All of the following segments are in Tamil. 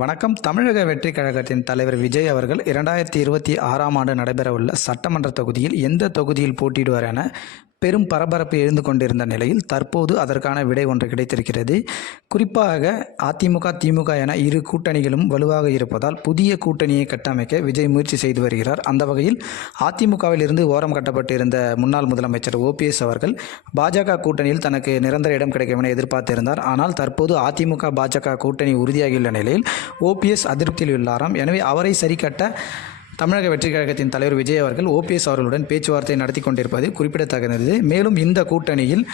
வணக்கம். தமிழக வெற்றிக் கழகத்தின் தலைவர் விஜய் அவர்கள் 2026ஆம் ஆண்டு நடைபெறவுள்ள சட்டமன்ற தொகுதியில் எந்த தொகுதியில் போட்டியிடுவார் என பெரும் பரபரப்பு எழுந்து கொண்டிருந்த நிலையில் தற்போது அதற்கான விடை ஒன்று கிடைத்திருக்கிறது. குறிப்பாக அதிமுக, திமுக என இரு கூட்டணிகளும் வலுவாக இருப்பதால் புதிய கூட்டணியை கட்டமைக்க விஜய் முயற்சி செய்து வருகிறார். அந்த வகையில் அதிமுகவில் இருந்து ஓரம் கட்டப்பட்டிருந்த முன்னாள் முதலமைச்சர் OPS அவர்கள் பாஜக கூட்டணியில் தனக்கு நிரந்தர இடம் கிடைக்கும் என எதிர்பார்த்திருந்தார். ஆனால் தற்போது அதிமுக பாஜக கூட்டணி உறுதியாகியுள்ள நிலையில் OPS அதிருப்தியில் உள்ளாராம். எனவே அவரை சரிக்கட்ட தமிழக வெற்றிக் கழகத்தின் தலைவர் விஜய் அவர்கள் OPS அவர்களுடன் பேச்சுவார்த்தை நடத்தி கொண்டிருப்பது குறிப்பிடத்தக்கது. மேலும் இந்த கூட்டணியில்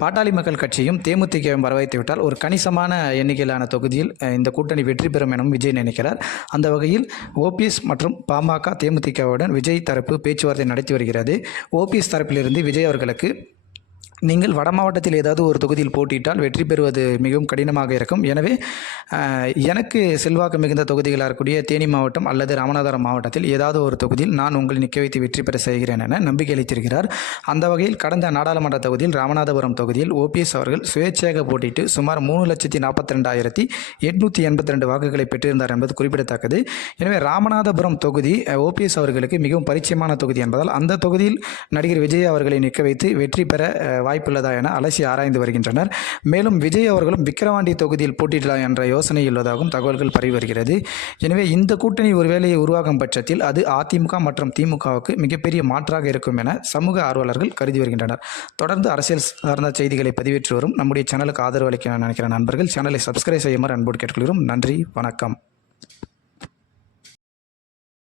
பாட்டாளி மக்கள் கட்சியும் தேமுதிகவும் வரவைத்துவிட்டால் ஒரு கணிசமான எண்ணிக்கையிலான தொகுதியில் இந்த கூட்டணி வெற்றி பெறும் எனவும் விஜய் நினைக்கிறார். அந்த வகையில் OPS மற்றும் பாமக, தேமுதிகவுடன் விஜய் தரப்பு பேச்சுவார்த்தை நடத்தி வருகிறது. OPS தரப்பிலிருந்து விஜய் அவர்களுக்கு நீங்கள் வட மாவட்டத்தில் ஏதாவது ஒரு தொகுதியில் போட்டியிட்டால் வெற்றி பெறுவது மிகவும் கடினமாக இருக்கும். எனவே எனக்கு செல்வாக்கு மிகுந்த தொகுதிகளாக இருக்கக்கூடிய தேனி மாவட்டம் அல்லது ராமநாதபுரம் மாவட்டத்தில் ஏதாவது ஒரு தொகுதியில் நான் உங்களை நிற்க வைத்து வெற்றி பெற செய்கிறேன் என நம்பிக்கை அளித்திருக்கிறார். அந்த வகையில் கடந்த நாடாளுமன்ற தொகுதியில் ராமநாதபுரம் தொகுதியில் OPS அவர்கள் சுயேட்சையாக போட்டியிட்டு சுமார் 3,42,882 வாக்குகளை பெற்றிருந்தார் என்பது குறிப்பிடத்தக்கது. எனவே ராமநாதபுரம் தொகுதி OPS அவர்களுக்கு மிகவும் பரிச்சயமான தொகுதி என்பதால் அந்த தொகுதியில் நடிகர் விஜய் அவர்களை நிற்க வைத்து வெற்றி பெற வாய்ப்புள்ளதா என அலசி ஆராய்ந்து வருகின்றனர். மேலும் விஜய் அவர்களும் விக்கிரவாண்டி தொகுதியில் போட்டியிடலாம் என்ற யோசனை உள்ளதாகவும் தகவல்கள் பரவி வருகிறது. எனவே இந்த கூட்டணி ஒருவேளை உருவாகும் பட்சத்தில் அது அதிமுக மற்றும் திமுகவுக்கு மிகப்பெரிய மாற்றாக இருக்கும் என சமூக ஆர்வலர்கள் கருதி வருகின்றனர். தொடர்ந்து அரசியல் சார்ந்த செய்திகளை பதிவேற்றி வரும் நம்முடைய சேனலுக்கு ஆதரவு அளிக்க நினைக்கிற நண்பர்கள் சேனலை சப்ஸ்கிரைப் செய்யுமாறு அன்போடு கேட்டுக்கொள்கிறோம். நன்றி, வணக்கம்.